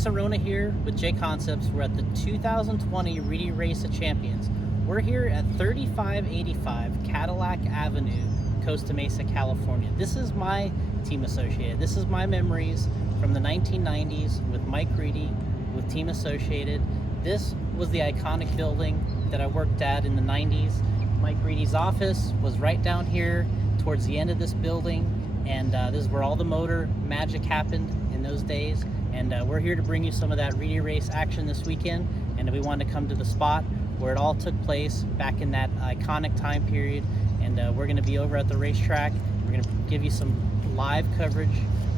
Jason Rona here with J Concepts. We're at the 2020 Reedy Race of Champions. We're here at 3585 Cadillac Avenue, Costa Mesa, California. This is my team associated. This is my memories from the 1990s with Mike Reedy, with Team Associated. This was the iconic building that I worked at in the 90s. Mike Reedy's office was right down here towards the end of this building, and this is where all the motor magic happened in those days. And we're here to bring you some of that Reedy Race action this weekend, and we wanted to come to the spot where it all took place back in that iconic time period. And we're going to be over at the racetrack. We're going to give you some live coverage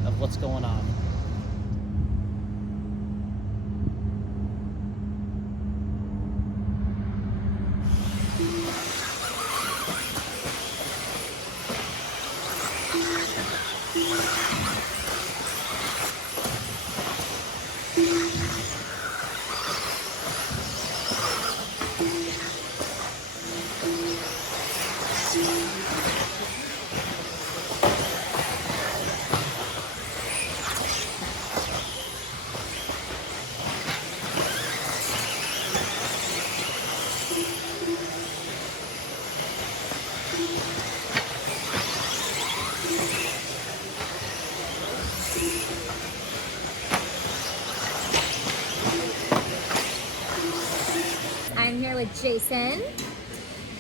of what's going on. I'm here with Jason.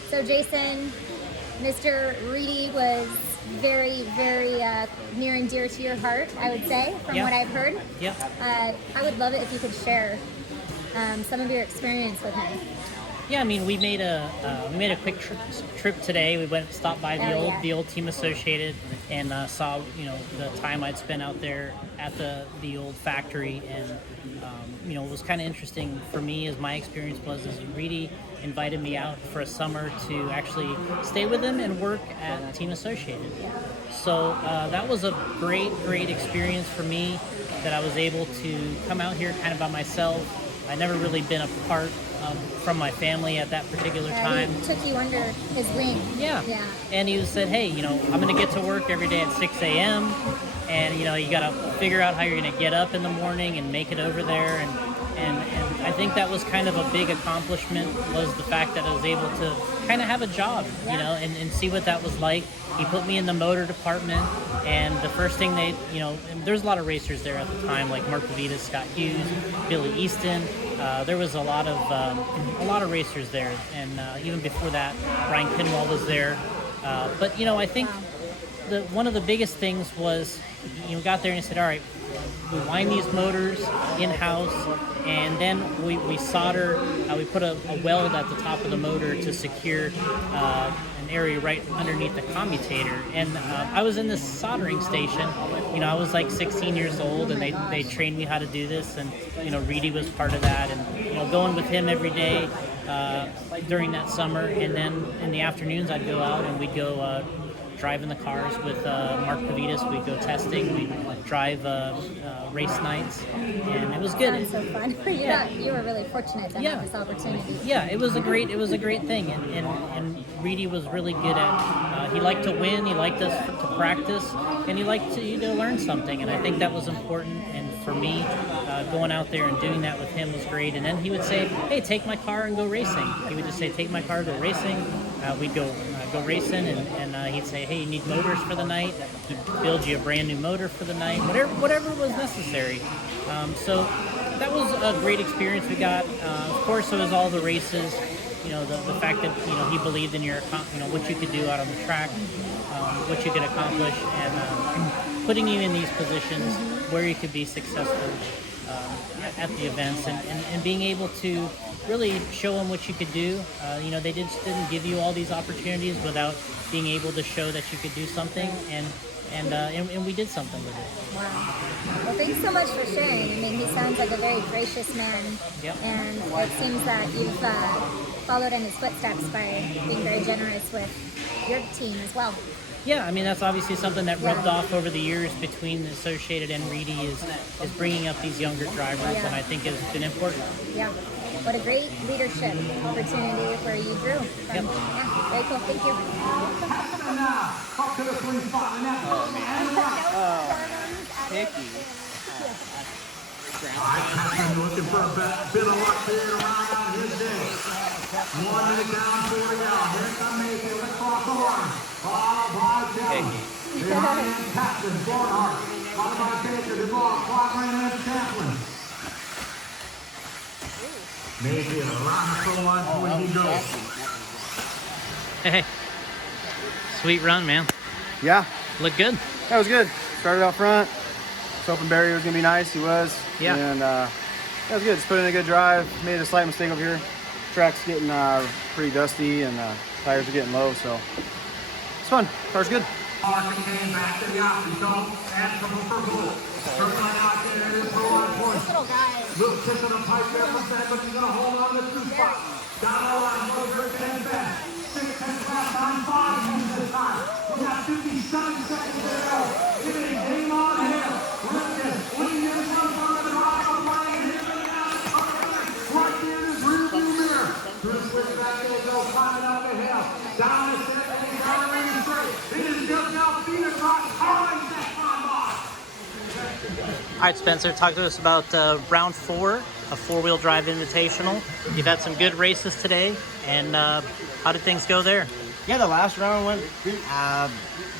So Jason, Mr. Reedy was very, very near and dear to your heart, I would say, from what I've heard. Yeah. I would love it if you could share some of your experience with him. Yeah, I mean, we made a quick trip today. We stopped by the old Team Associated and saw the time I'd spent out there at the old factory, and it was kind of interesting for me as my experience was as Reedy invited me out for a summer to actually stay with him and work at Team Associated. So that was a great experience for me, that I was able to come out here kind of by myself. I'd never really been apart from my family at that particular time. He took you under his wing. Yeah. And he said, hey, I'm going to get to work every day at 6 a.m. And, you got to figure out how you're going to get up in the morning and make it over there. And I think that was kind of a big accomplishment, was the fact that I was able to kind of have a job, and see what that was like. He put me in the motor department, and the first thing there's a lot of racers there at the time, like Mark Pavitas, Scott Hughes, Billy Easton. There was a lot of racers there, and even before that, Brian Kinwall was there. But I think one of the biggest things was, got there and he said, all right, we wind these motors in-house, and then we solder. We put a weld at the top of the motor to secure an area right underneath the commutator. And I was in this soldering station. I was like 16 years old, and they trained me how to do this. And Reedy was part of that, and going with him every day during that summer. And then in the afternoons, I'd go out and we'd go drive in the cars with Mark Pavitas. We'd go testing. We'd drive race nights, and it was good. Sounds so fun. You were really fortunate to have this opportunity. Yeah, it was a great thing, and Reedy was really good at. He liked to win. He liked us to practice, and he liked to learn something. And I think that was important. And for me, going out there and doing that with him was great. And then he would say, "Hey, take my car and go racing." He would just say, "Take my car, go racing." We'd go racing, and he'd say, "Hey, you need motors for the night?" He'd build you a brand new motor for the night, whatever was necessary. So that was a great experience we got. Of course, it was all the races. The fact that he believed in your what you could do out on the track, what you could accomplish, and putting you in these positions where you could be successful at the events, and being able to really show them what you could do. They just didn't give you all these opportunities without being able to show that you could do something, and we did something with it. Wow. Well, thanks so much for sharing. I mean, he sounds like a very gracious man, and it seems that you've followed in his footsteps by being very generous with your team as well. Yeah, I mean, that's obviously something that rubbed off over the years between the Associated and Reedy is bringing up these younger drivers, and I think has been important. Yeah. What a great leadership opportunity for you, Drew. Yep. Yeah, very cool. Thank you. Thank you. Looking for a bit of luck here to round out his day. 1 minute down, 4 to go. Here comes Mayfield across the line. Followed by Kelly. Behind Kaplan, Barnhart. Followed by Baker, DeVaugh, Quadrant, and Kaplan. Mayfield around the full line before he goes. Hey, sweet run, man. Yeah, Looked good. that was good. Started out front. Was hoping Barry was gonna be nice. He was. Yeah. And that was good. Just put in a good drive. Made a slight mistake over here. Track's getting pretty dusty and tires are getting low, so it's fun. Car's good. Martin came back to the obstacle and trouble for goal. Circling out there in the pro-line point. This little guy. Little kick on the pipe there for that, but he's going to hold on to the 2 spot. Down the line, Moser came back. 6 tenths last time, 5 tenths this time. We got 57 seconds to go. Give it a game on the hill. Lucas, leading in front of the rock on line. Right there in his rearview mirror. To the switch back, they go, climbing up the hill. Down the second, and down the straight. It is just now feet across, hard that time off. All right, Spencer, talk to us about round 4, a 4-wheel drive invitational. You've had some good races today, and how did things go there? Yeah, the last round went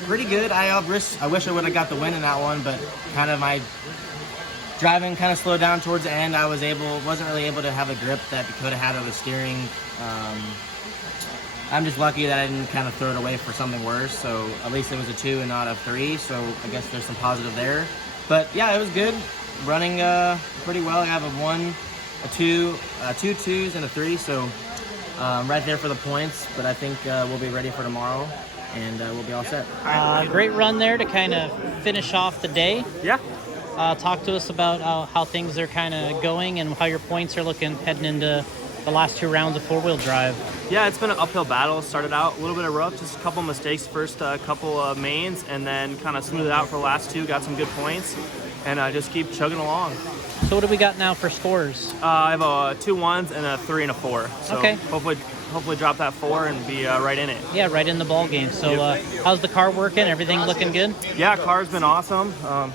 pretty good. I wish I would have got the win in that one, but kind of my driving kind of slowed down towards the end. I wasn't really able to have a grip that could have had over the steering. I'm just lucky that I didn't kind of throw it away for something worse. So at least it was a 2 and not a 3. So I guess there's some positive there. But yeah, it was good. Running pretty well. I have a 1, a 2, 2 2s, and a 3. So right there for the points. But I think we'll be ready for tomorrow, and we'll be all set. Great run there to kind of finish off the day. Yeah. Talk to us about how things are kind of going and how your points are looking heading into the last 2 rounds of 4-wheel drive. Yeah, it's been an uphill battle. Started out a little bit of rough, just a couple mistakes first couple of mains, and then kind of smoothed it out for the last 2, got some good points, and just keep chugging along. So what do we got now for scores? I have a 2 1s and a 3 and a 4. So Okay. hopefully drop that 4 and be right in it. Yeah, right in the ball game. So how's the car working? Everything looking good? Yeah, car's been awesome.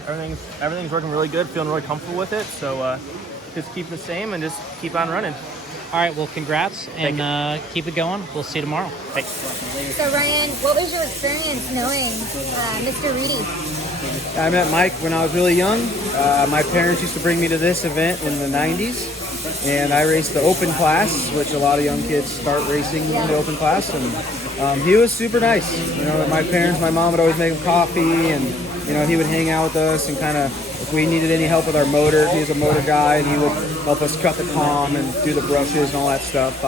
Everything's working really good, feeling really comfortable with it. So just keep the same and just keep on running. All right, well, congrats, and keep it going. We'll see you tomorrow. Thanks. So Ryan, what was your experience knowing Mr. Reedy? I met Mike when I was really young. My parents used to bring me to this event in the 90s, and I raced the open class, which a lot of young kids start racing in the open class, and he was super nice. You know, my mom would always make him coffee, and you know, he would hang out with us and kind of, if we needed any help with our motor, he was a motor guy, and he would help us cut the palm and do the brushes and all that stuff.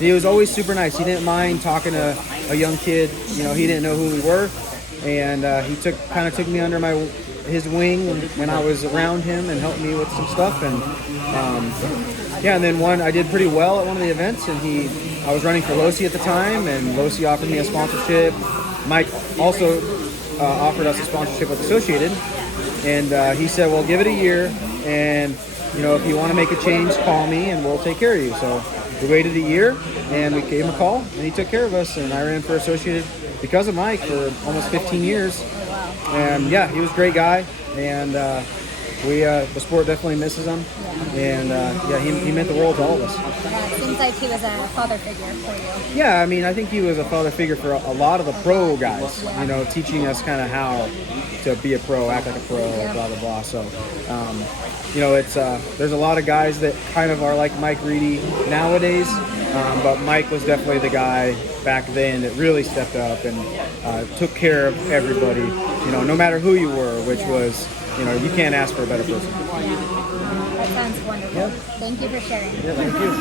He was always super nice. He didn't mind talking to a young kid. You know, he didn't know who we were, and he kind of took me under his wing when I was around him and helped me with some stuff. And and then I did pretty well at one of the events, and I was running for Losi at the time, and Losi offered me a sponsorship. Mike also offered us a sponsorship with Associated, and he said, well, give it a year, and you know, if you want to make a change, call me and we'll take care of you. So we waited a year, and we gave him a call, and he took care of us, and I ran for Associated because of Mike for almost 15 years. And yeah, he was a great guy, and the sport definitely misses him, and he meant the world to all of us. Yeah, it seems like he was a father figure for you. Yeah, I mean, I think he was a father figure for a lot of the pro guys, you know, teaching us kind of how to be a pro, act like a pro, blah, blah, blah. So, you know, there's a lot of guys that kind of are like Mike Reedy nowadays, but Mike was definitely the guy back then that really stepped up and took care of everybody, you know, no matter who you were, which was, you know, you can't ask for a better person. That sounds wonderful. Yep. Thank you for sharing. Yeah, thank you.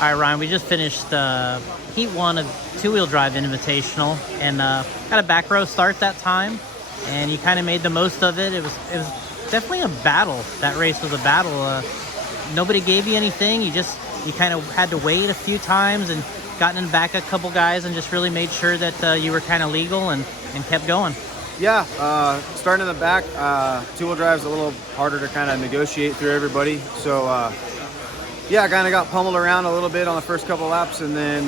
All right, Ryan, we just finished Heat 1 of 2-wheel drive invitational, and got a back row start that time, and you kind of made the most of it. It was definitely a battle. That race was a battle. Nobody gave you anything. You just you kind of had to wait a few times and gotten in back a couple guys and just really made sure that you were kind of legal and kept going? Yeah, starting in the back, two-wheel drive's a little harder to kind of negotiate through everybody. So, yeah, I kind of got pummeled around a little bit on the first couple laps, and then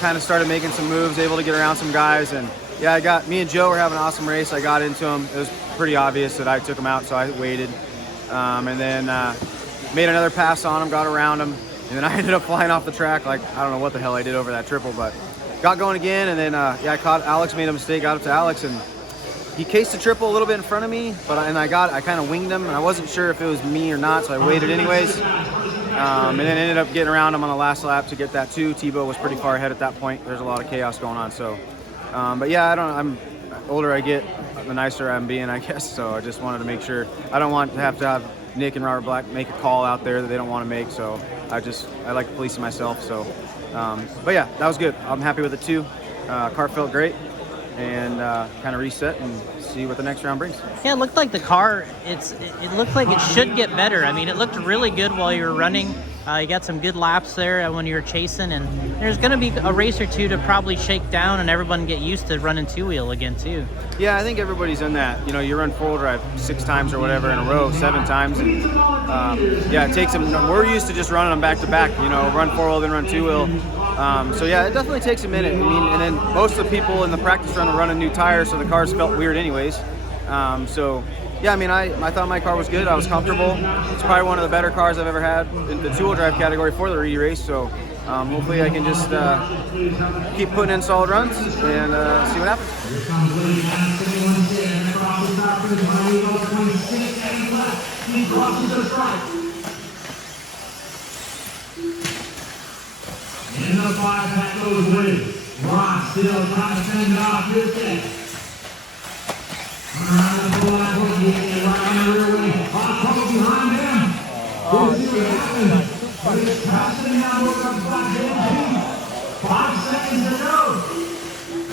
kind of started making some moves, able to get around some guys. And yeah, me and Joe were having an awesome race. I got into him. It was pretty obvious that I took him out, so I waited. And then made another pass on him, got around him, and then I ended up flying off the track. Like, I don't know what the hell I did over that triple, but got going again. And then, yeah, I caught Alex, made a mistake, got up to Alex, and he cased the triple a little bit in front of me, but I kind of winged him, and I wasn't sure if it was me or not, so I waited anyways. And then ended up getting around him on the last lap to get that 2. Tebow was pretty far ahead at that point. There's a lot of chaos going on. So, but yeah, I'm older I get, the nicer I'm being, I guess. So I just wanted to make sure. I don't want to have Nick and Robert Black make a call out there that they don't want to make. So I like policing myself. So, but yeah, that was good. I'm happy with it too. Car felt great, and kind of reset and see what the next round brings. Yeah, it looked like the car, it looked like it should get better. I mean, it looked really good while you were running. You got some good laps there when you were chasing, and there's going to be a race or two to probably shake down and everyone get used to running two-wheel again too. Yeah, I think everybody's in that. You know, you run four-wheel drive 6 times or whatever in a row, 7 times. And, yeah, it takes them. We're used to just running them back-to-back, you know, run four-wheel, then run two-wheel. So, yeah, it definitely takes a minute. I mean, and then most of the people in the practice run are running new tires, so the cars felt weird anyways. So, yeah, I mean, I thought my car was good. I was comfortable. It's probably one of the better cars I've ever had in the two-wheel drive category for the Reedy Race. So, hopefully I can just keep putting in solid runs and see what happens. In the 5-pack goes Reedy. Ron still trying to fend off his deck. Around the line, right in the rear wing. Trouble behind him. We'll see what happens. But it's passing now with the black 5 seconds to go.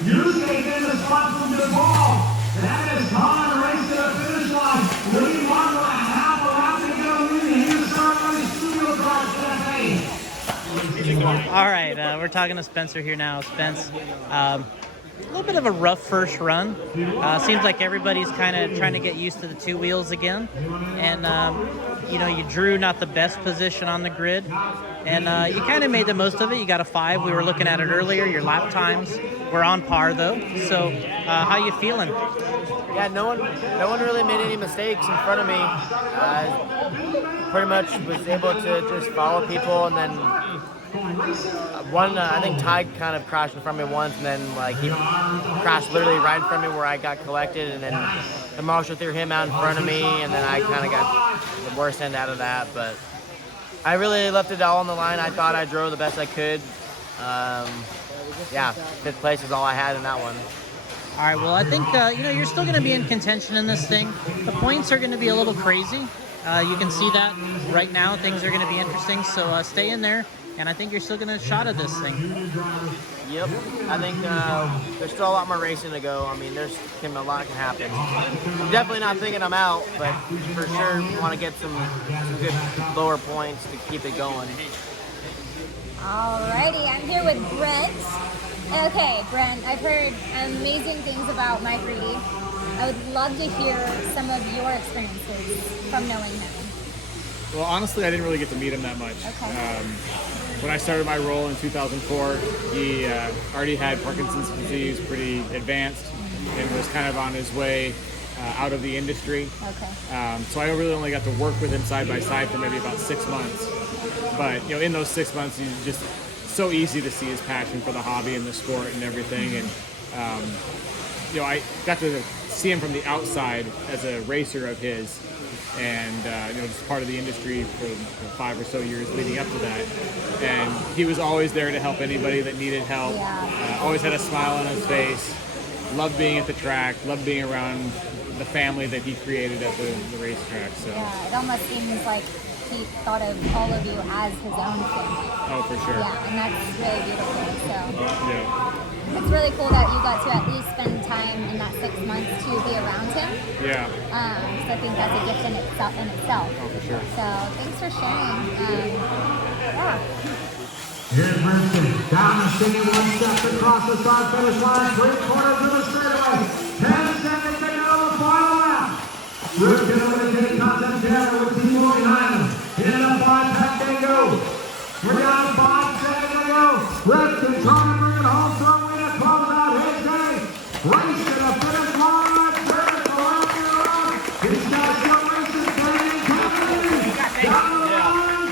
Newsgate in the spot from the ball. That is time to race to the finish line. Reedy 1 lap, half a lap to go. Reedy, here's start on his studio drive to that pace. All right, we're talking to Spencer here now. Spence, a little bit of a rough first run. Seems like everybody's kind of trying to get used to the two wheels again. And, you know, you drew not the best position on the grid. And you kind of made the most of it. You got a 5. We were looking at it earlier. Your lap times were on par, though. So how you feeling? Yeah, no one really made any mistakes in front of me. Pretty much was able to just follow people, and then I think Ty kind of crashed in front of me once, and then like he crashed literally right in front of me where I got collected, and then the marshal threw him out in front of me, and then I kind of got the worst end out of that. But I really left it all on the line. I thought I drove the best I could. Yeah, 5th place is all I had in that one. All right, well, I think, you know, you're still going to be in contention in this thing. The points are going to be a little crazy. You can see that right now. Things are going to be interesting, so stay in there. And I think you're still going to shot at this thing. Yep. I think there's still a lot more racing to go. I mean, a lot can happen. I'm definitely not thinking I'm out, but for sure want to get some good lower points to keep it going. Alrighty, I'm here with Brent. Okay, Brent, I've heard amazing things about Mike Reedy. I would love to hear some of your experiences from knowing him. Well, honestly, I didn't really get to meet him that much. Okay. When I started my role in 2004, he already had Parkinson's disease pretty advanced and was kind of on his way out of the industry. Okay. So I really only got to work with him side by side for maybe about 6 months. But, you know, in those 6 months, he's just so easy to see his passion for the hobby and the sport and everything. And, you know, I got to see him from the outside as a racer of his. And, you know, just part of the industry for 5 or so years leading up to that. And he was always there to help anybody that needed help. Yeah. Always had a smile on his face. Loved being at the track. Loved being around the family that he created at the racetrack. So. Yeah, it almost seems like he thought of all of you as his own family. Oh, for sure. Yeah, and that's really beautiful. So Yeah. it's really cool that you got to at least spend time in that 6 months to be around him. Yeah. So I think that's a gift in itself. Oh, for sure. So thanks for sharing. Yeah. Here's Brisbane, down the city, 1 step across the start finish line, 3/4 of the straightaway, 10 seconds to go, the final lap. We're going to take contact together with T-Boy behind him. In the 5-pack they go. We're down 5 seconds to go. Brisbane trying to bring it home, throwing it, close out his day. Race to the finish line, finish around the run. He's got some racing training coming. Down the line.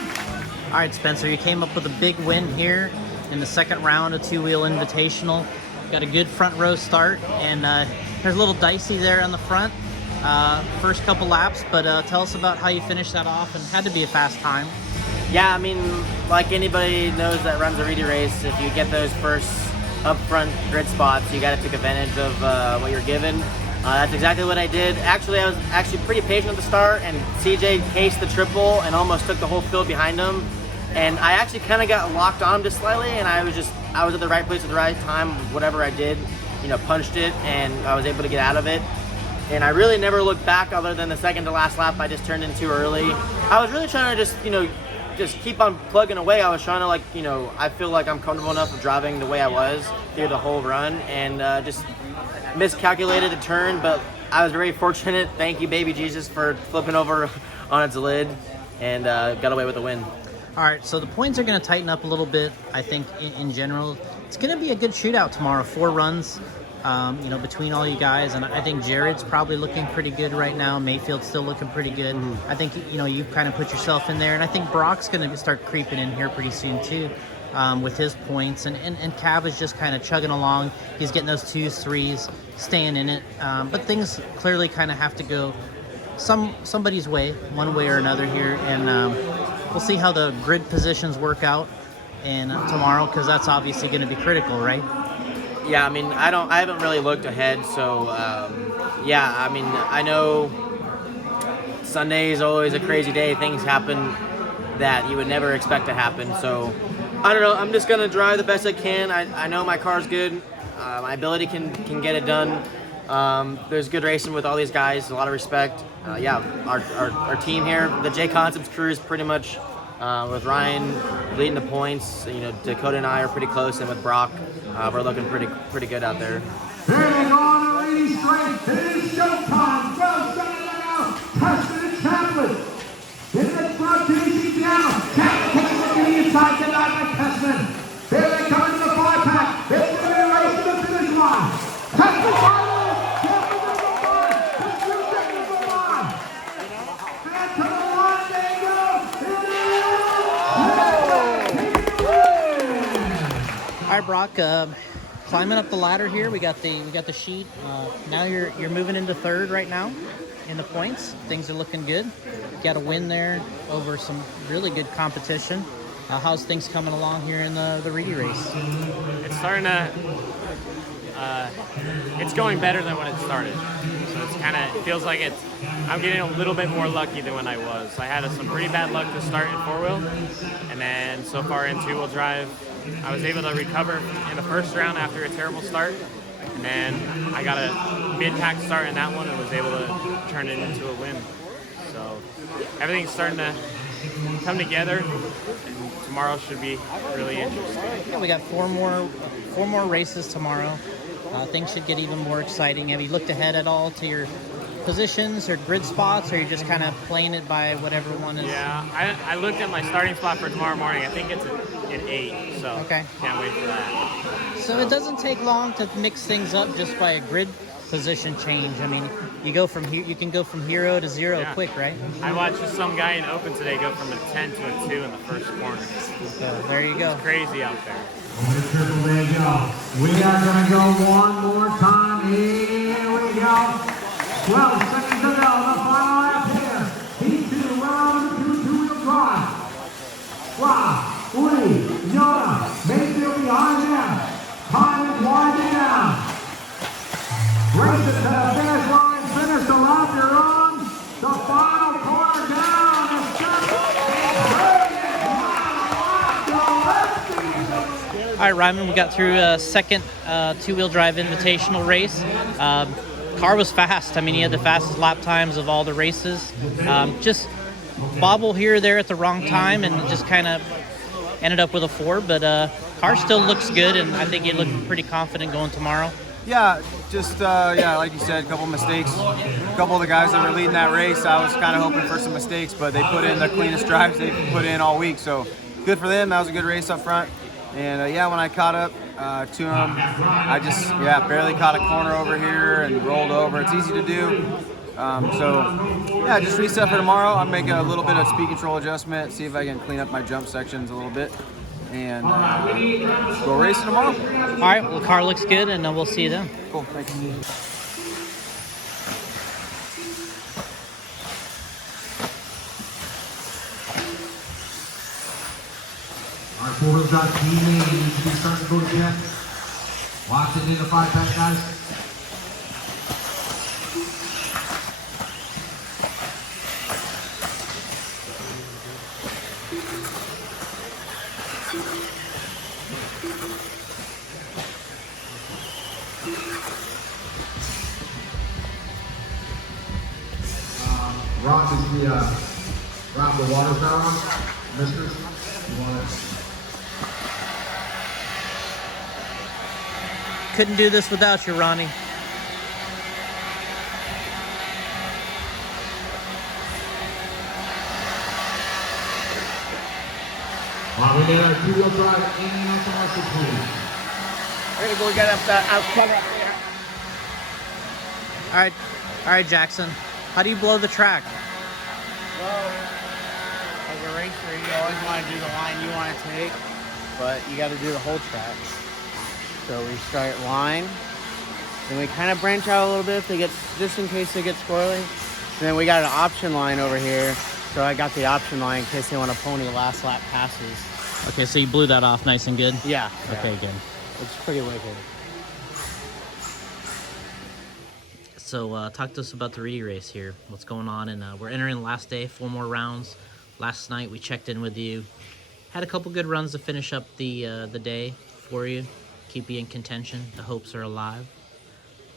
All right, Spencer, you came up with a big win here in the second round of Two-Wheel Invitational. Got a good front row start, and there's a little dicey there on the front. First couple laps, but tell us about how you finished that off, and had to be a fast time. Yeah, I mean, like anybody knows that runs a Reedy Race, if you get those first up front grid spots, you got to take advantage of what you're given. That's exactly what I did. Actually, I was pretty patient at the start, and CJ cased the triple and almost took the whole field behind him. And I actually kind of got locked on him just slightly, and I was at the right place at the right time. Whatever I did, punched it, and I was able to get out of it. And I really never looked back other than the second to last lap. I just turned in too early. I was really trying to just keep on plugging away. I was trying to I feel like I'm comfortable enough of driving the way I was through the whole run, and just miscalculated the turn, but I was very fortunate. Thank you, baby Jesus, for flipping over on its lid and got away with the win. All right, so the points are going to tighten up a little bit, I think, in general. It's going to be a good shootout tomorrow. 4 runs, between all you guys, and I think Jared's probably looking pretty good right now. Mayfield's still looking pretty good. Mm-hmm. I think, you've kind of put yourself in there, and I think Brock's going to start creeping in here pretty soon, too. With his points, and Cav is just kind of chugging along. He's getting those 2s, 3s, staying in it. But things clearly kind of have to go somebody's way, one way or another here, and we'll see how the grid positions work out and tomorrow, because that's obviously going to be critical, right? Yeah, I mean, I haven't really looked ahead, so I mean, I know Sunday is always a crazy day. Things happen that you would never expect to happen, so I don't know. I'm just gonna drive the best I can. I know my car's good. My ability can get it done. There's good racing with all these guys. A lot of respect. Our team here, the J Concepts crew, is pretty much with Ryan leading the points. Dakota and I are pretty close, and with Brock, we're looking pretty good out there. Here they go on the Reedy straight. It is showtime. Go, now. Testy and Chaplin. In the front, easy down. Chaplin takes it to the inside, denied by Tessman. Here they come into the 5-pack. It's going to be a race to the finish line. Testy finally. Chaplin to the line. The 2 seconds to the line. And to the line they go. All right, Brock, climbing up the ladder here. We got the sheet. Now you're moving into third right now in the points. Things are looking good. You got a win there over some really good competition. How's things coming along here in the Reedy Race? It's starting to, it's going better than when it started. So it feels like I'm getting a little bit more lucky than when I was. I had some pretty bad luck to start in 4-wheel, and then so far in 2-wheel drive, I was able to recover in the first round after a terrible start, and then I got a mid-pack start in that one and was able to turn it into a win. So everything's starting to come together, and tomorrow should be really interesting. Yeah, we got four more races tomorrow. Things should get even more exciting. Have you looked ahead at all to your positions or grid spots, or are you just kind of playing it by whatever one is? Yeah, I looked at my starting spot for tomorrow morning. I think it's an 8, so okay. Can't wait for that. So it doesn't take long to mix things up just by a grid position change. I mean, you can go from hero to 0 quick, right? I watched some guy in open today go from a 10 to a 2 in the first corner. So there you go. It's crazy out there. Over the triple they go. We are going to go one more time. Here we go. 12 seconds to go. The final lap here. P2, we're on the 2-wheel drive. Wow. Lee, Yoda, Mayfield behind them. Time is winding down. Race it to the finish line. Finish the lap you're on. The final corner down. All right, Ryman, we got through a second 2-wheel drive invitational race. car was fast. I mean, he had the fastest lap times of all the races. Just bobble here or there at the wrong time and just kind of ended up with a 4. But car still looks good, and I think he looked pretty confident going tomorrow. Yeah, just like you said, a couple mistakes. A couple of the guys that were leading that race, I was kind of hoping for some mistakes, but they put in the cleanest drives they've put in all week. So good for them. That was a good race up front. And when I caught up to him, I just barely caught a corner over here and rolled over. It's easy to do. Just reset for tomorrow. I'll make a little bit of speed control adjustment, see if I can clean up my jump sections a little bit, and go racing tomorrow. All right, well, the car looks good, and we'll see you then. Cool, thanks. All right, 4-wheel drive team A needs to be starting to go to jet. Watson in the 5-pack, guys. Rock is the round the water fountain, mistress. You want it? Couldn't do this without you, Ronnie. We need our 2-wheel drive in and out the marshal, please. We're gonna go get up that out front right there. All right, Jackson. How do you blow the track? Well, as a racer, you always want to do the line you want to take, but you got to do the whole track. So we start line, then we kind of branch out a little bit if they get, just in case they get squirrely. And then we got an option line over here, so I got the option line in case they want to pony last lap passes. Okay, so you blew that off nice and good? Yeah. Okay, good. It's pretty wicked. So talk to us about the Reedy race here. What's going on? And we're entering the last day, 4 more rounds. Last night we checked in with you. Had a couple good runs to finish up the day for you. Keep you in contention. The hopes are alive.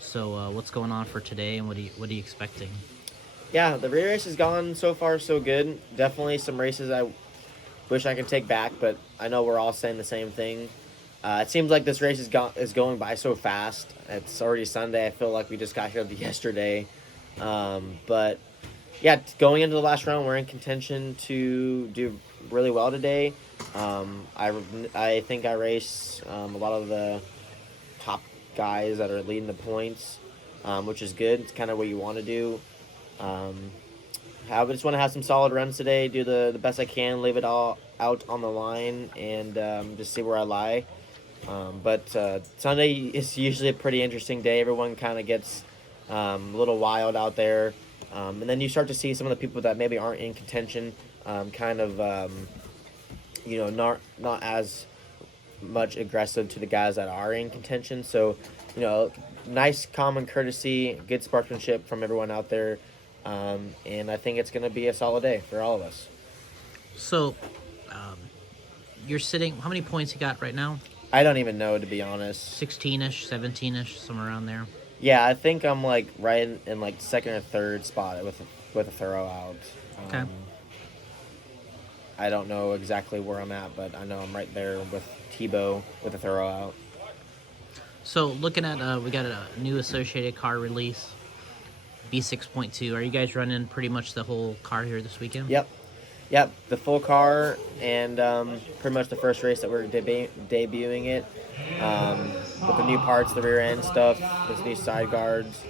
So what's going on for today, and what are you expecting? Yeah, the Reedy race has gone so far so good. Definitely some races I wish I could take back, but I know we're all saying the same thing. It seems like this race is going by so fast. It's already Sunday. I feel like we just got here yesterday. But yeah, going into the last round, we're in contention to do really well today. I think I race a lot of the top guys that are leading the points, which is good. It's kind of what you want to do. I just want to have some solid runs today, do the best I can, leave it all out on the line, and just see where I lie. But Sunday is usually a pretty interesting day. Everyone kind of gets a little wild out there. And then you start to see some of the people that maybe aren't in contention not as much aggressive to the guys that are in contention. So, nice common courtesy, good sportsmanship from everyone out there. And I think it's going to be a solid day for all of us. So, you're sitting, how many points you got right now? I don't even know, to be honest. 16-ish, 17-ish, somewhere around there. Yeah, I think I'm like right in like second or third spot with a throw out. Okay. I don't know exactly where I'm at, but I know I'm right there with Tebow with a throw out. So looking at, we got a new associated car release, B6.2. Are you guys running pretty much the whole car here this weekend? Yep, the full car, and pretty much the first race that we're debuting it. With the new parts, the rear end stuff, those new side guards.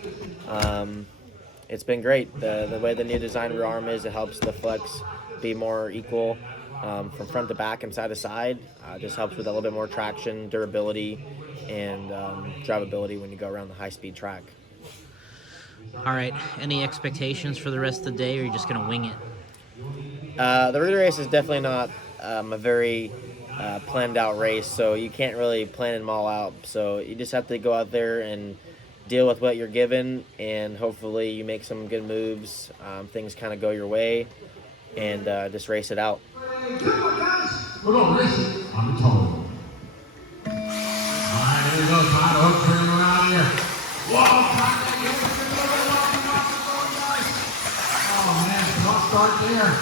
It's been great. The way the new design rear arm is, it helps the flex be more equal from front to back and side to side. Just helps with a little bit more traction, durability, and drivability when you go around the high-speed track. All right, any expectations for the rest of the day, or are you just going to wing it? The Reedy Race is definitely not a very planned out race, so you can't really plan them all out. So you just have to go out there and deal with what you're given, and hopefully you make some good moves. Things kind of go your way, and just race it out. We're going to race it on the toe. All right, here we go. Try to hook him around here. Whoa, start there.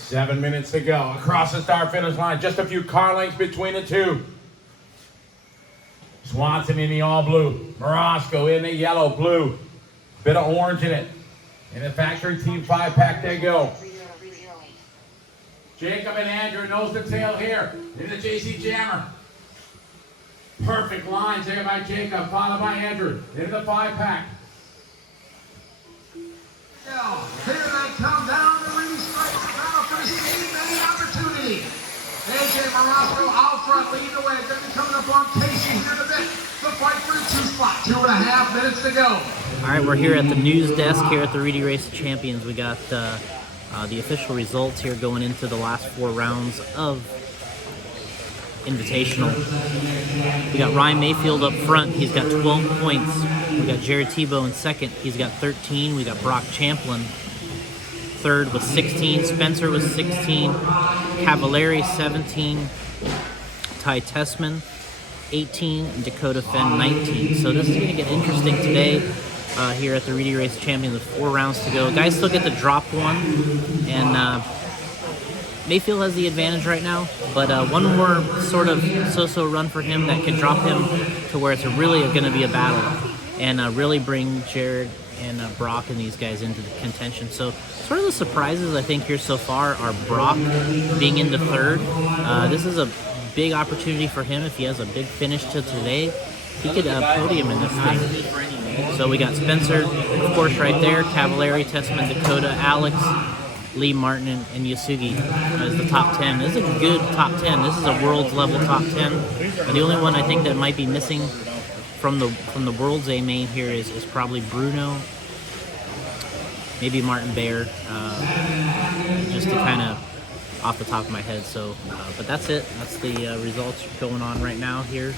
7 minutes to go. Across the start finish line, just a few car lengths between the two. Swanson in the all blue. Morosco in the yellow, blue. Bit of orange in it. In the factory team 5-pack they go. Jacob and Andrew nose to tail here. In the JC Jammer. Perfect lines there by Jacob, followed by Andrew. Into the 5-pack. Here they come down the Reedy Race. Now for the speed main opportunity. AJ Morosco out front, leading the way. Going to be coming up on Casey here in a bit. The fight for the 2 spot. 2.5 minutes to go. All right, we're here at the news desk here at the Reedy Race Champions. We got the official results here going into the last 4 rounds of Invitational. We got Ryan Mayfield up front. He's got 12 points. We got Jared Tebow in second. He's got 13. We got Brock Champlin third with 16. Spencer was 16. Cavallari 17. Ty Tessman 18. And Dakota Fenn 19. So this is going to get interesting today here at the Reedy Race Champions with 4 rounds to go. Guys still get to drop one. And Mayfield has the advantage right now, but one more sort of so-so run for him that could drop him to where it's really going to be a battle and really bring Jared and Brock and these guys into the contention. So sort of the surprises I think here so far are Brock being into third. This is a big opportunity for him if he has a big finish to today. He could podium in this thing. So we got Spencer, of course, right there, Cavallari, Tessman, Dakota, Alex, Lee Martin, and Yasugi as the top 10. This is a good top 10. This is a world's level top 10. The only one I think that might be missing from the world's A main here is probably Bruno, maybe Martin Bear, just to kind of off the top of my head. So, but that's it. That's the results going on right now here.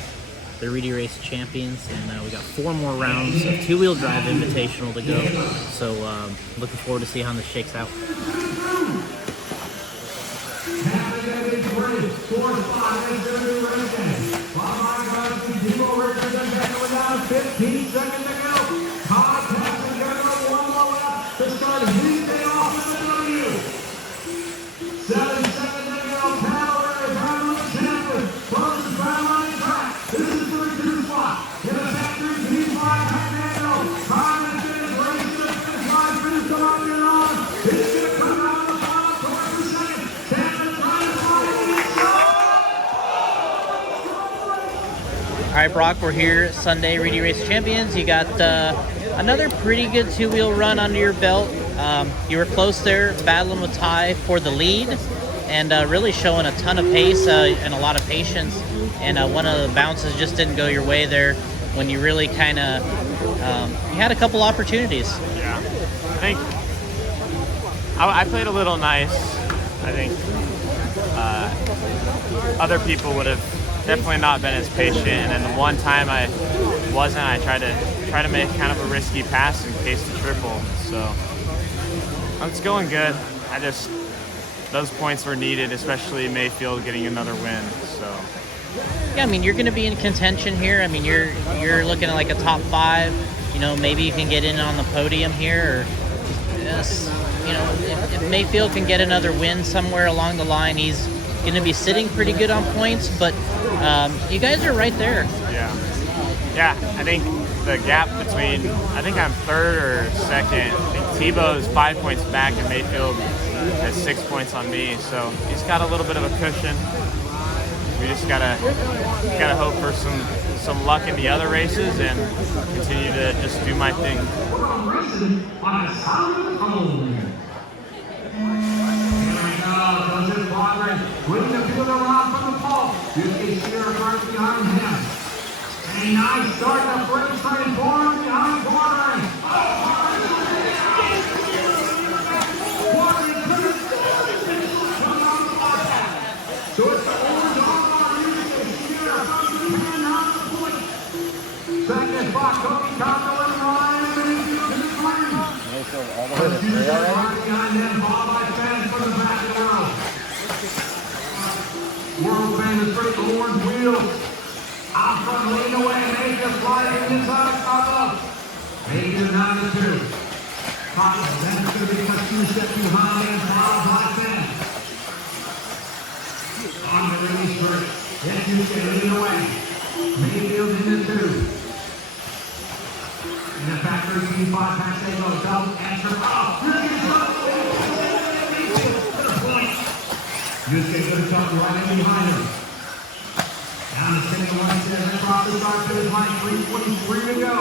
The Reedy Race Champions, and we got 4 more rounds of 2-wheel drive invitational to go. So looking forward to see how this shakes out. All right, Brock, we're here at Sunday Reedy Race Champions. You got another pretty good 2-wheel run under your belt. You were close there, battling with Ty for the lead, and really showing a ton of pace and a lot of patience. And one of the bounces just didn't go your way there when you really kind of you had a couple opportunities. Yeah, I think I played a little nice. I think other people would have definitely not been as patient, and then the one time I wasn't, I tried to make kind of a risky pass in case the triple. So it's going good. Those points were needed, especially Mayfield getting another win. So yeah, I mean, you're going to be in contention here. I mean, you're looking at like a top 5. You know, maybe you can get in on the podium here, or you know, if Mayfield can get another win somewhere along the line, he's going to be sitting pretty good on points, but you guys are right there. Yeah, I think the gap between, I think I'm third or second. I think Tebow's 5 points back and Mayfield has 6 points on me, so he's got a little bit of a cushion. We just gotta hope for some luck in the other races and continue to just do my thing. Winning the field around from the pole. You see CRCRC behind him. A nice start to first straight forward behind Bordering. So it's the orange on second spot, Cody Costco and Ryan Mayfield in the green. All the way to 3 already? Behind them, ball by fans from the back of the row. World famous great orange wheels. Out front, lean away, Major flying inside of Cabo. Major down to 2. Cabo, then it's going to be two step behind and follows like that. On the release first. Then you get leading away. Mayfield in the two. In the factory speed 5 pass they go. Double answer. Oh, to the point. You get good jump right in behind him. Down the center line, says across the start finish line, 3:23 to go.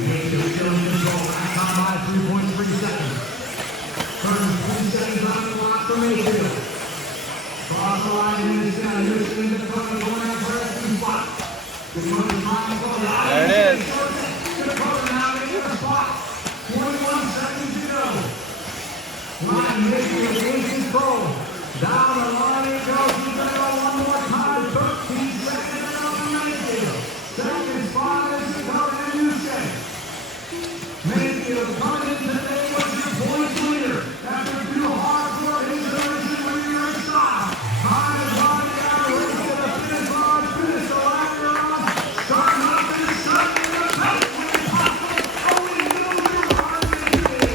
Mayfield still in control. Back on by 3.3 seconds. Turns 20 seconds on the clock for Mayfield. Cross the line in the center. Houston in the corner going out for a 2 spot. There it is. Dakota now in the spot. 21 seconds to go. Ryan Mayfield in control. Down the line it goes. He's going to go one more time. 13 seconds on Mayfield. Second spot is Dakota and Houston. Mayfield coming in today was your points leader. After 2 hard work, he's the Reedy Race style. Time is running out. Race to the finish line. Finish the line you're on. Starting up and starting in the pace. Only know you're on Mayfield.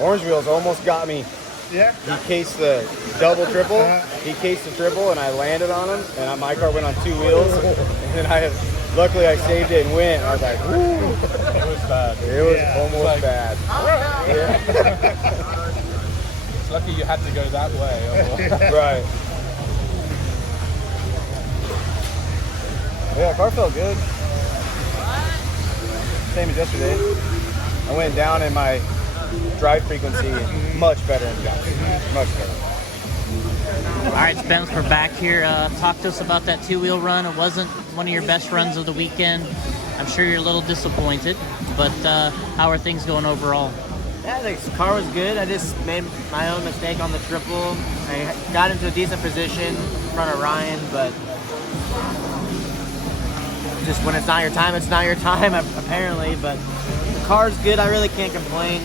Orange Wheels almost got me. Yeah. He cased the double triple. He cased the triple, and I landed on him. And my car went on 2 wheels. And then luckily I saved it and went. I was like, woo. It was bad. It was almost bad. Yeah. It's lucky you had to go that way. Right. Yeah, car felt good. Same as yesterday. I went down in my drive frequency, much better in jumps. Much better. All right, Spence, we're back here. Talk to us about that 2-wheel run. It wasn't one of your best runs of the weekend. I'm sure you're a little disappointed, but how are things going overall? Yeah, the car was good. I just made my own mistake on the triple. I got into a decent position in front of Ryan, but just when it's not your time, it's not your time, apparently. But the car's good. I really can't complain.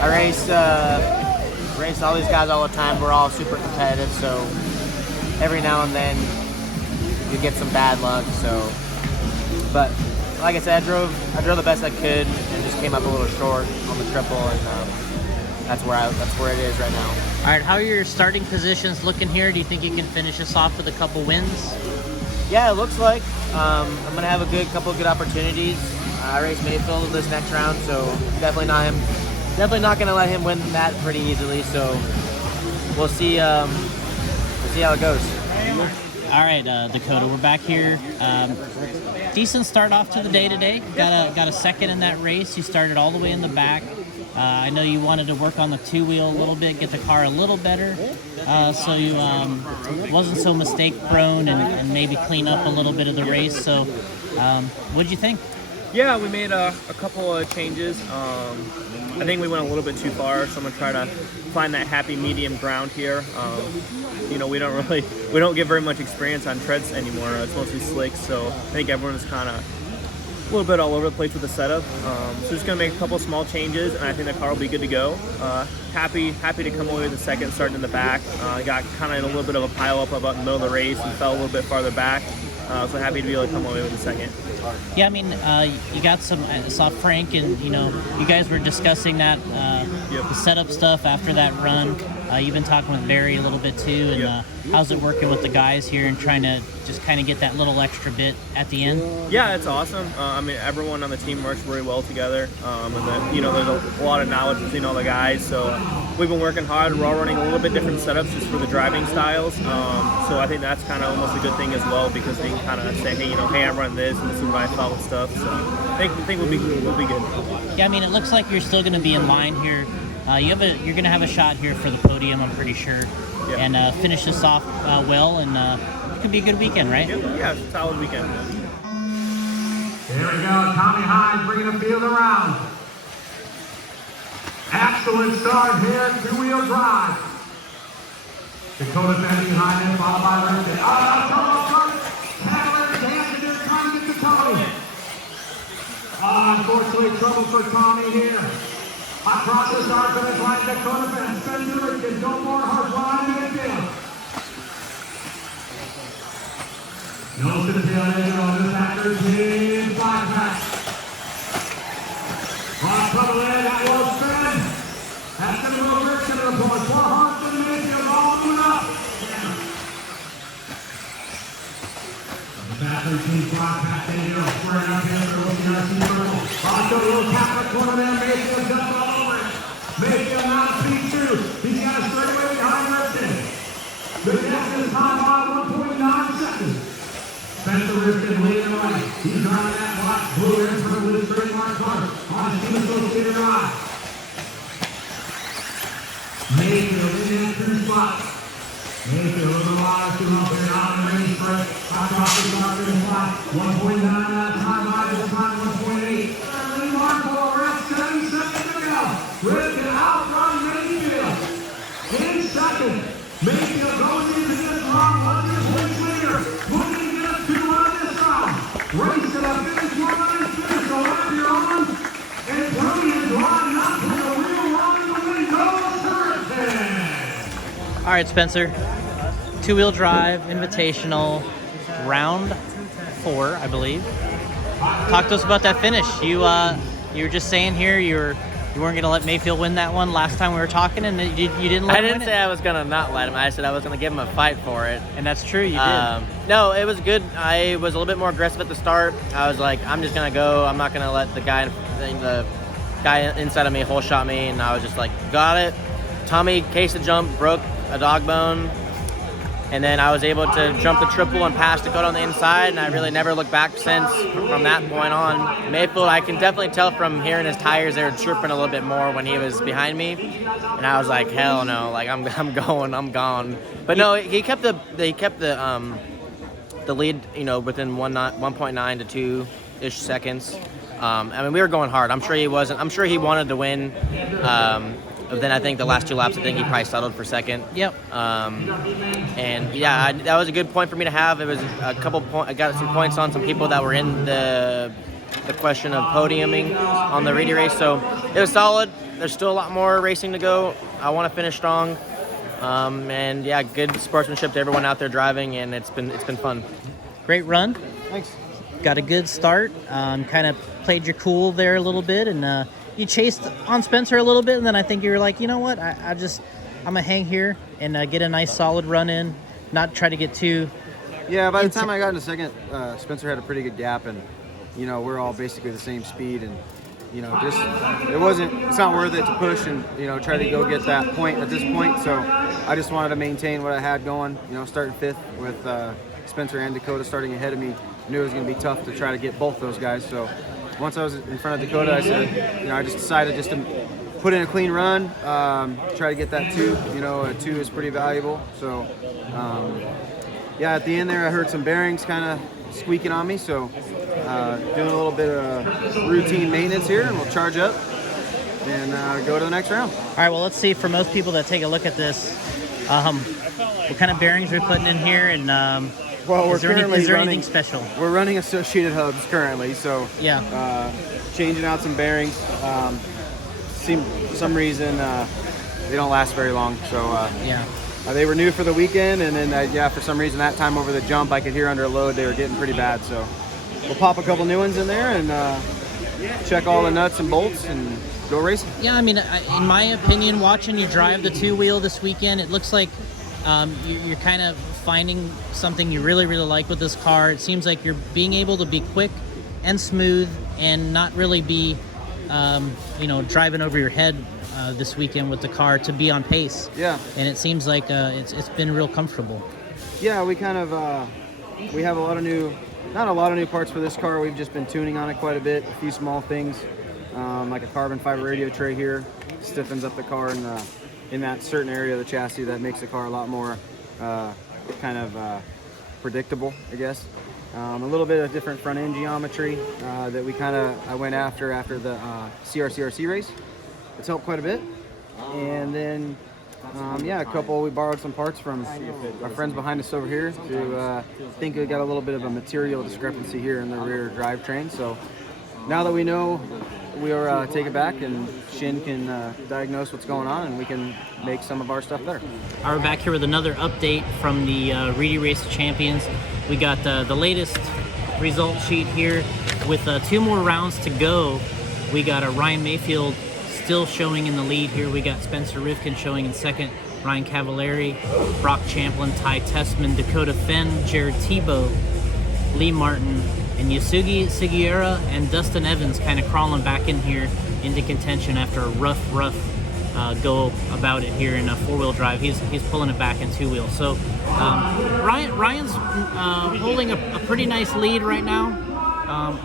I race all these guys all the time. We're all super competitive, so every now and then you get some bad luck. So, but like I said, I drove the best I could and just came up a little short on the triple, and that's where it is right now. All right, how are your starting positions looking here? Do you think you can finish us off with a couple wins? Yeah, it looks like I'm gonna have a couple of good opportunities. I race Mayfield this next round, so definitely not gonna let him win that pretty easily. So we'll see how it goes. All right, Dakota, we're back here. Decent start off to the day today. Got a second in that race. You started all the way in the back. I know you wanted to work on the 2-wheel a little bit, get the car a little better, so you wasn't so mistake prone and maybe clean up a little bit of the race. So what did you think? Yeah, we made a couple of changes. I think we went a little bit too far, so I'm gonna try to find that happy medium ground here. We don't get very much experience on treads anymore. It's mostly slicks, so I think everyone's kind of a little bit all over the place with the setup. So just gonna make a couple small changes, and I think the car will be good to go. Happy to come away with the second, starting in the back. Got kind of in a little bit of a pile up about in the middle of the race and fell a little bit farther back. So happy to be able to come away with the second. Yeah, I mean, you got some. I saw Frank, and you guys were discussing that the setup stuff after that run. You've been talking with Barry a little bit too, and how's it working with the guys here and trying to just kind of get that little extra bit at the end? Yeah, it's awesome. I mean, everyone on the team works really well together, and then there's a lot of knowledge between all the guys. So we've been working hard. We're all running a little bit different setups just for the driving styles. So I think that's kind of almost a good thing as well, because they can kind of say, hey, I'm running this, and this is what I thought and stuff. So I think we'll be good. Yeah, I mean, it looks like you're still going to be in line here. You're going to have a shot here for the podium, I'm pretty sure, and finish this off well, and it could be a good weekend, right? Yeah, solid weekend. Here we go, Tommy Hines bringing the field around. Excellent start here, 2-wheel drive. Dakota Benny behind him, followed by Lindsay. Unfortunately, trouble for Tommy here. Across the start finish line, Dakota fence. Spencer Richards, no more hard line in midfield. No to the tail end on the factor team. 5-pack. On trouble there, that will spin. That's going to go Rickson to the point. 4 hearts in the midfield, all moving up. The factor team 5-pack, they go squaring up here for the CRC circle. Also, a little Catholic corner there, Mayfield jumping all over it. Mayfield now speed 2. He's got a straightaway behind Rickson. The next is time by 1.9 seconds. Spencer Rifkin leading the way. He's driving that black blue in front of his trademark car on his team associated ride. Mayfield in that 2 spot. Mayfield with a lot of 2 up there out in the race break. Across the start finish line. 1.9 that time by this time 1.8. Early mark for around 7 seconds to go. Rifkin outrun Mayfield. In second. Mayfield goes into this run. What's his place leader? Looking to get to run this round. Race to the finish line. Finish the lap you're on. And brilliant line up to the real run. The win goes to Rifkin. All right, Spencer. 2-wheel drive, Invitational, round 4, I believe. Talk to us about that finish. You were just saying here you weren't going to let Mayfield win that one last time we were talking, and you didn't let him win it. I didn't say I was going to not let him. I said I was going to give him a fight for it. And that's true, you did. No, it was good. I was a little bit more aggressive at the start. I was like, I'm just going to go. I'm not going to let the guy inside of me hole shot me, and I was just like, got it. Tommy cased the jump, broke a dog bone, and then I was able to jump the triple and pass Dakota on the inside, and I really never looked back since from that point on. Mayfield, I can definitely tell from hearing his tires, they were chirping a little bit more when he was behind me, and I was like, hell no, like I'm gone. But no, he kept the lead, within 1.9 to 2-ish seconds. I mean, we were going hard. I'm sure he wanted to win. But then I think the last 2 laps, I think he probably settled for second. Yep. And yeah, that was a good point for me to have. It was a couple points. I got some points on some people that were in the question of podiuming on the Reedy Race. So it was solid. There's still a lot more racing to go. I want to finish strong. And yeah, good sportsmanship to everyone out there driving, and it's been fun. Great run. Thanks. Got a good start. Kind of played your cool there a little bit, and you chased on Spencer a little bit, and then I think you were like, you know what, I'm gonna hang here and get a nice solid run in, not try to get too. Yeah, by the time I got into second, Spencer had a pretty good gap, and we're all basically the same speed, and it's not worth it to push and try to go get that point at this point. So I just wanted to maintain what I had going. Starting 5th with Spencer and Dakota starting ahead of me. I knew it was going to be tough to try to get both those guys. So once I was in front of Dakota, I said, I just decided just to put in a clean run, try to get that 2. A 2 is pretty valuable. So yeah, at the end there, I heard some bearings kind of squeaking on me. So doing a little bit of routine maintenance here, and we'll charge up and go to the next round. All right, well, let's see, for most people that take a look at this, what kind of bearings we're putting in here, and well, is there anything special? We're running Associated hubs currently, so yeah, changing out some bearings. For some reason they don't last very long, so yeah. They were new for the weekend, and then for some reason that time over the jump, I could hear under a load they were getting pretty bad. So we'll pop a couple new ones in there and check all the nuts and bolts and go racing. Yeah, I mean, in my opinion, watching you drive the 2-wheel this weekend, it looks like you're kind of finding something you really, really like with this car. It seems like you're being able to be quick and smooth and not really be, driving over your head this weekend with the car, to be on pace. Yeah. And it seems like it's been real comfortable. Yeah, we kind of we have not a lot of new parts for this car. We've just been tuning on it quite a bit. A few small things, like a carbon fiber radio tray here, stiffens up the car in that certain area of the chassis that makes the car a lot more predictable, I guess. A little bit of different front end geometry that I went after the CRCRC race. It's helped quite a bit. And then we borrowed some parts from our friends behind us over here to think we got a little bit of a material discrepancy here in the rear drivetrain. So now that we know, we'll take it back and Shin can diagnose what's going on and we can make some of our stuff better. All right, we're back here with another update from the Reedy Race Champions. We got the latest result sheet here with 2 more rounds to go. We got Ryan Mayfield still showing in the lead here. We got Spencer Rivkin showing in second, Ryan Cavallari, Brock Champlin, Ty Tessman, Dakota Fenn, Jared Tebow, Lee Martin, and Yasugi Sugiura and Dustin Evans kind of crawling back in here into contention after a rough go about it here in a 4-wheel drive. He's pulling it back in 2-wheel. So Ryan's holding a pretty nice lead right now.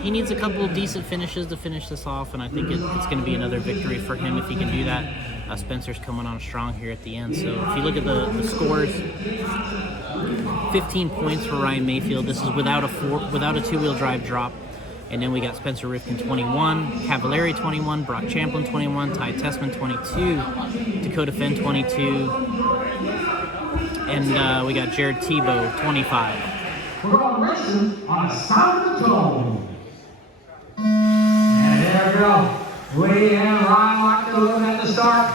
He needs a couple of decent finishes to finish this off, and I think it's going to be another victory for him if he can do that. Spencer's coming on strong here at the end. So if you look at the scores, 15 points for Ryan Mayfield. This is without a 2-wheel drive drop. And then we got Spencer Rivkin 21, Cavallari 21, Brock Champlin 21, Ty Tessman 22, Dakota Fenn 22, and we got Jared Tebow 25. We're going to listen on the sound of the tone. And there we go. Reedy and Ryan locked the limit at the start.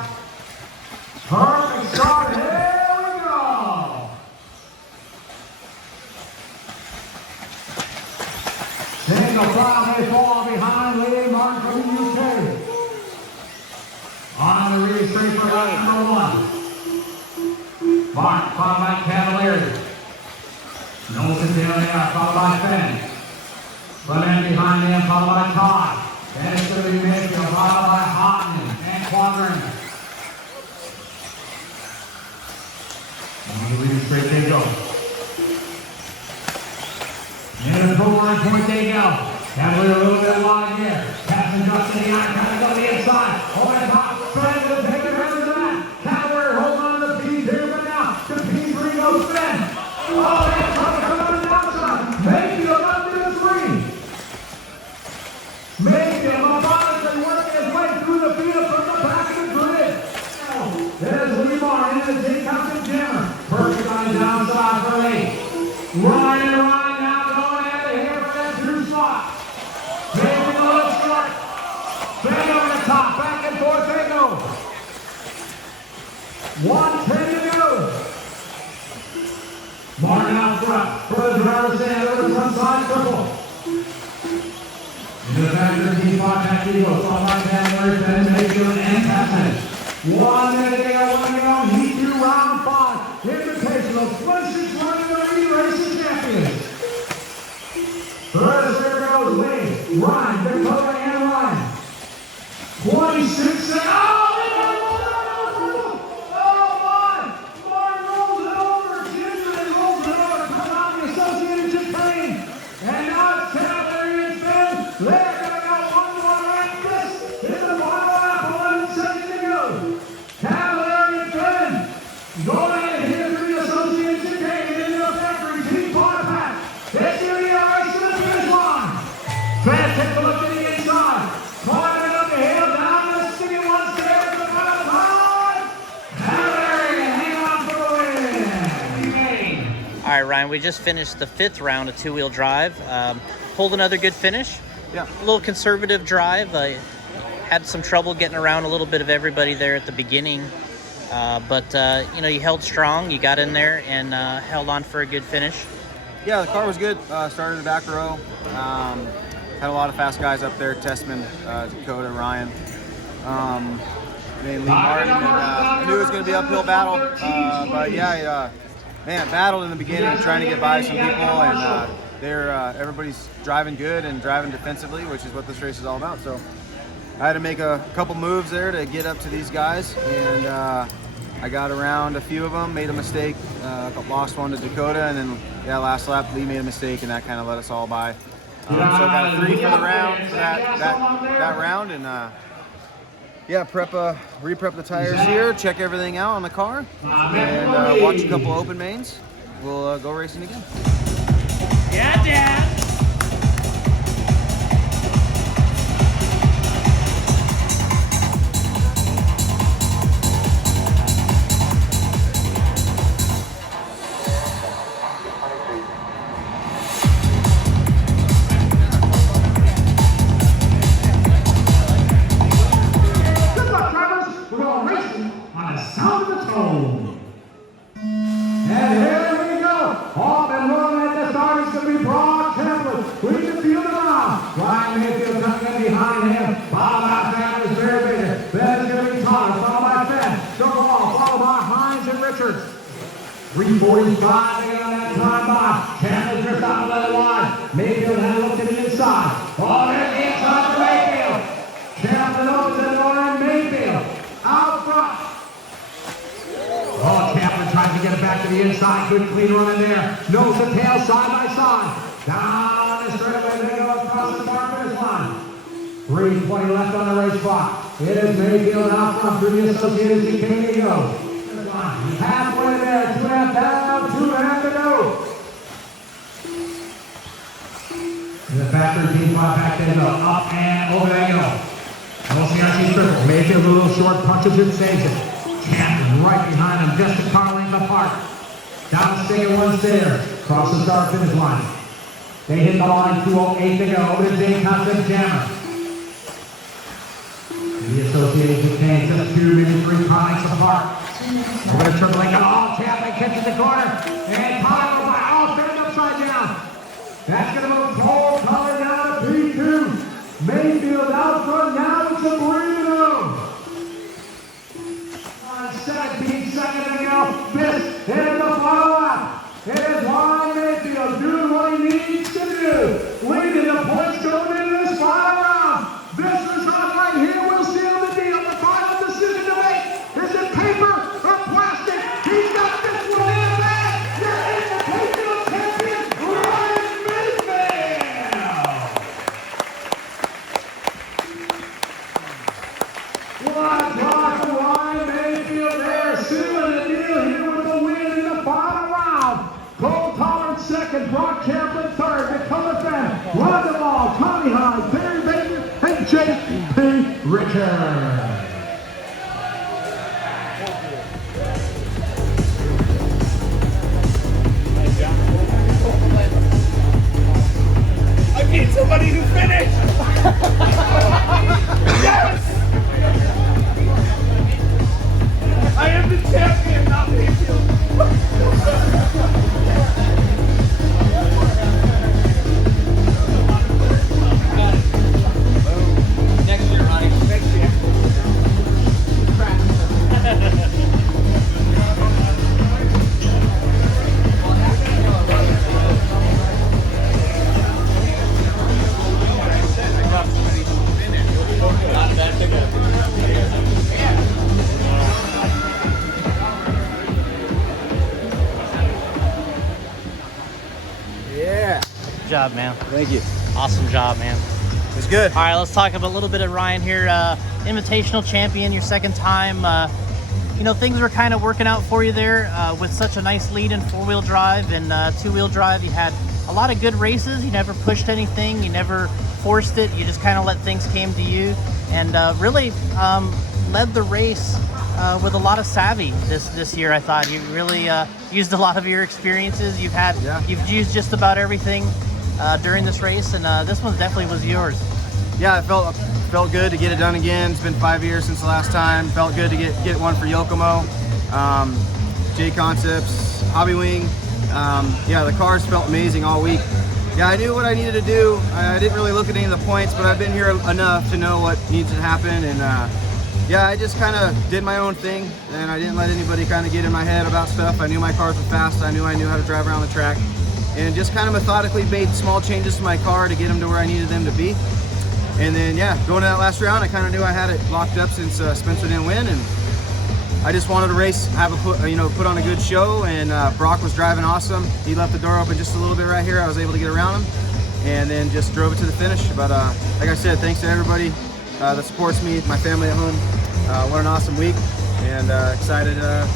Perfect start. Here we go. Single file may fall behind Lee Martin from the UK. On the Reedy straight for lap number 1. Martin followed by Cavallari. Knowles down there, followed by Fenn. Front end behind him, followed by Todd. Then it's going to be Mayfield, followed by Houghton and Quadrin. On the Reedy straight they go. And the full line point they go. Cavallari a little bit wide here. Passing just to the iron, trying to go to the inside. Over the top, Fenn will take it right to that. Cavallari holding on to the P2 but now. The P3 goes Fenn. Oh, that's coming on the outside. Mayfield up to the 3. Mayfield methodically working his way through the field from the back of the grid. There's Lee Martin in the J Captain Jammer. Perfect on the downside for 8. Ryan now going at it here for that 2 spot. Mayfield a little short. Fenn over the top, back and forth they go. 1:10 to go. Martin out front for the driver's stand over the front side triple. Into the back 13 spot, back to Eagles. On right down where Fenn, Mayfield, and Tessman. 1 minute to go, Heat 2, round 5. Invitational, 26 running the Reedy Race Champions. First, there goes Lee, Ryan, Dakota, and Ryan. 26 seconds. Oh! All right, Ryan, we just finished the 5th round of 2-wheel drive. Pulled another good finish. Yeah. A little conservative drive. Had some trouble getting around a little bit of everybody there at the beginning. But you held strong. You got in there and held on for a good finish. Yeah, the car was good. Started in the back row. Had a lot of fast guys up there. Tessman, Dakota, Ryan. Mainly Martin. And, I knew it was going to be an uphill battle. But yeah, battled in the beginning, trying to get by some people, and everybody's driving good and driving defensively, which is what this race is all about. So I had to make a couple moves there to get up to these guys, and I got around a few of them, made a mistake, lost one to Dakota, and then last lap Lee made a mistake, and that kind of let us all by. So got a 3 for the round for that round, and re-prep the tires here, check everything out on the car, and watch a couple open mains. We'll go racing again. Yeah, Dad. the tone. And here we go. Off and running at the start is going to be Brock Templin. Leading the field around. Ryan Mayfield coming in behind him. Followed by Fan is very big. Then it's going to be Thomas. Followed by Fan. Stonewall. Followed by Hines and Richards. 3:45 to get on that time by. Campbell just out the letter line. Mayfield had a look to the inside. Oh, there's the inside for Mayfield. Campbell opens the door and Mayfield out front. Oh, Campbell tries to get it back to the inside. Good clean run in there. Nose to tail, side by side. Down the straightaway, they go across the far finish line. 3:20 left on the race clock. It is Mayfield out front through the Associated Chicago go. Halfway there, 2.5 down, 2.5 to go. And the factory team fought back there, go up and over they go. CRC triple. Mayfield a little short, punches and saves it. Captain right behind him, just a car length apart. Down stick at one stair, across the start finish line. They hit the line, 2:08 to go. Over to Dave Concept Jammer. The Associated Chicago just 2, maybe 3 car lengths apart. We're going to triple link. Oh, Chapman catches the corner. And Connor by all standing upside down. That's going to move Cole Color down to P2. Mayfield out front now with some breathing room. 17 seconds to go. This is the final lap. It is Ryan Mayfield doing what he needs to do. Leading the points going into this final round. This result right here will seal the deal. The final decision to make. Is it paper or plastic? He's got this one in the bag. Your Invitational champion, Ryan Mayfield. What a drive from Ryan Mayfield there. Sealing the deal here with the win in the final round. Cole Tollard second, Brock Champlin third, Dakota Fenn, Ron DeVall, Tommy Hyde, Barry Baker, and J.P. Richard. I need somebody to finish! Yes! I am the champion, not Mayfield! Next year, Ronnie. Next year. Not a bad pickup. Yeah. Good job, man. Thank you. Awesome job, man. It's good. All right, let's talk about a little bit of Ryan here. Invitational champion, your second time. You know, things were kind of working out for you there with such a nice lead in four-wheel drive and two-wheel drive. You had a lot of good races. You never pushed anything. You never forced it. You just kind of let things came to you and really led the race with a lot of savvy this year. I thought you really used a lot of your experiences. You've used just about everything during this race, and this one definitely was yours. Yeah, it felt good to get it done again. It's been 5 years since the last time. Felt good to get one for Yokomo, J Concepts, Hobby Wing. Yeah, the cars felt amazing all week. Yeah, I knew what I needed to do. I didn't really look at any of the points, but I've been here enough to know what needs to happen. And yeah, I just kind of did my own thing, and I didn't let anybody kind of get in my head about stuff. I knew my cars were fast. I knew how to drive around the track, and just kind of methodically made small changes to my car to get them to where I needed them to be. And then, yeah, going to that last round, I kind of knew I had it locked up since Spencer didn't win, and I just wanted to race, put on a good show. And Brock was driving awesome. He left the door open just a little bit right here. I was able to get around him, and then just drove it to the finish. But like I said, thanks to everybody that supports me, my family at home. What an awesome week, and excited to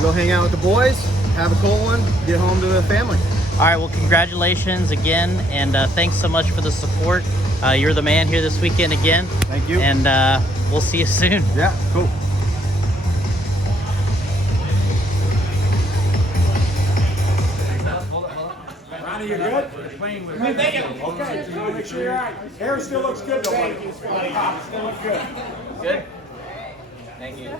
go hang out with the boys, have a cold one, get home to the family. All right, well, congratulations again, and thanks so much for the support. You're the man here this weekend again. Thank you. And we'll see you soon. Yeah, cool. Ronnie, you good? Playing with me. Thank you. Okay, so make sure you're all right. Hair still looks good though, buddy. Still looks good. Good? Thank you.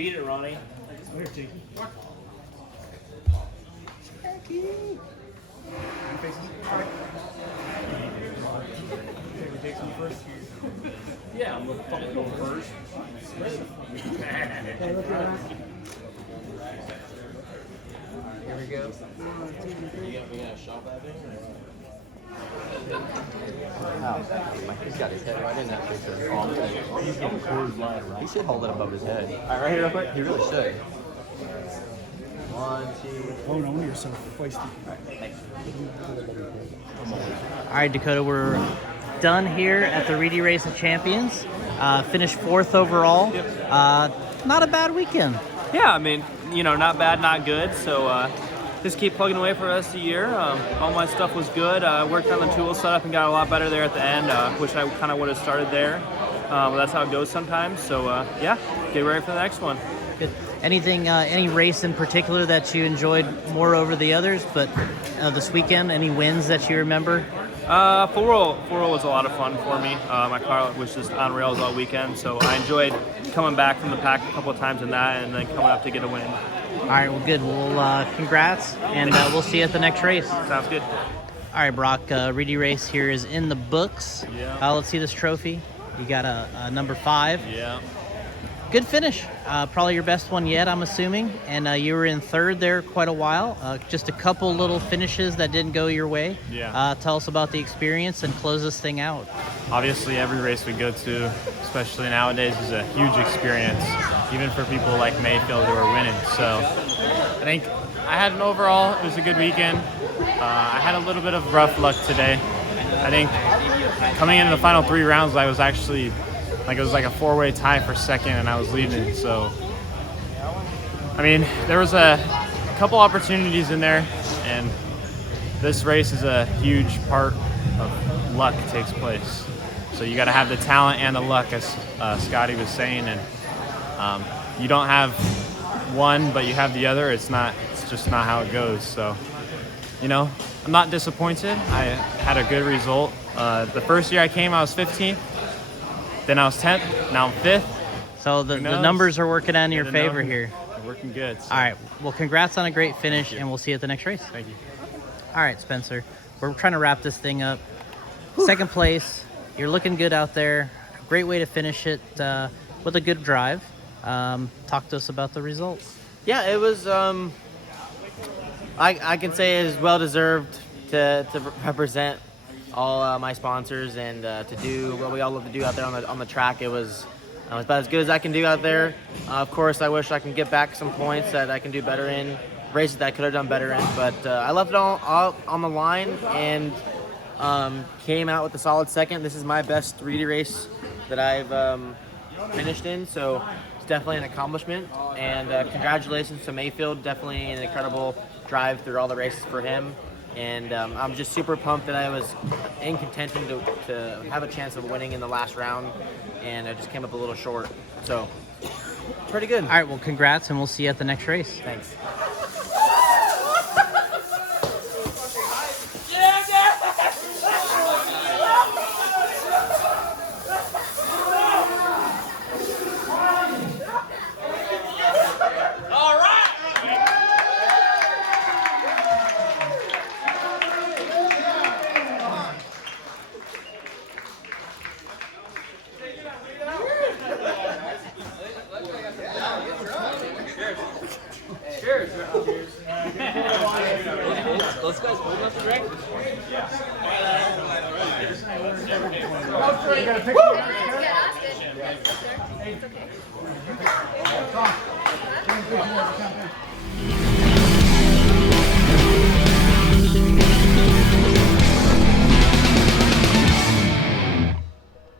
Beat it, Ronnie. Yeah, I'm gonna fucking go first. Here we go. We got a shop at it? He's got his head right in that picture. He's getting Coors Light, right? He should hold it above his head. All right, right here real quick. He really should. 1, 2. Oh no, you're so feisty. All right, Dakota, we're done here at the Reedy Race of Champions. Finished 4th overall. Not a bad weekend. Yeah, I mean, you know, not bad, not good. So just keep plugging away for the rest of the year. All my stuff was good. Worked on the tool setup and got a lot better there at the end. Wish I kind of would have started there. But that's how it goes sometimes. So yeah, get ready for the next one. Good. Anything, any race in particular that you enjoyed more over the others? But this weekend, any wins that you remember? Full roll was a lot of fun for me. My car was just on rails all weekend, so I enjoyed coming back from the pack a couple of times in that, and then coming up to get a win. All right, well, good. Well, congrats, and we'll see you at the next race. Sounds good. All right, Brock, Reedy Race here is in the books. Yeah. Let's see this trophy. You got a number 5. Yeah. Good finish. Probably your best one yet, I'm assuming. And you were in 3rd there quite a while. Just a couple little finishes that didn't go your way. Yeah. Tell us about the experience and close this thing out. Obviously, every race we go to, especially nowadays, is a huge experience, even for people like Mayfield who are winning. So I think I had an overall, it was a good weekend. I had a little bit of rough luck today. I think coming into the final 3 rounds, I was actually, it was like a 4-way tie for 2nd, and I was leading. So, I mean, there was a couple opportunities in there, and this race is a huge part of luck takes place. So you got to have the talent and the luck, as Scotty was saying, and you don't have one, but you have the other. It's just not how it goes. So, you know, I'm not disappointed. I had a good result. The first year I came, I was 15th. Then I was 10th. Now I'm 5th. So the numbers are working on your favor here. They're working good. So. All right. Well, congrats on a great finish, and we'll see you at the next race. Thank you. All right, Spencer. We're trying to wrap this thing up. 2nd place. You're looking good out there. Great way to finish it with a good drive. Talk to us about the results. Yeah, it was. I can say it is well deserved to represent all my sponsors and to do what we all love to do out there on the track. It was about as good as I can do out there. Of course, I wish I can get back some points that I can do better in races that I could have done better in. But I left it all on the line and came out with a solid 2nd. This is my best 3D race that I've finished in, so it's definitely an accomplishment. And congratulations to Mayfield. Definitely an incredible drive through all the races for him. And I'm just super pumped that I was in contention to have a chance of winning in the last round, and I just came up a little short. So, pretty good. All right, well, congrats, and we'll see you at the next race. Thanks. Those guys holding up the drink? It's okay.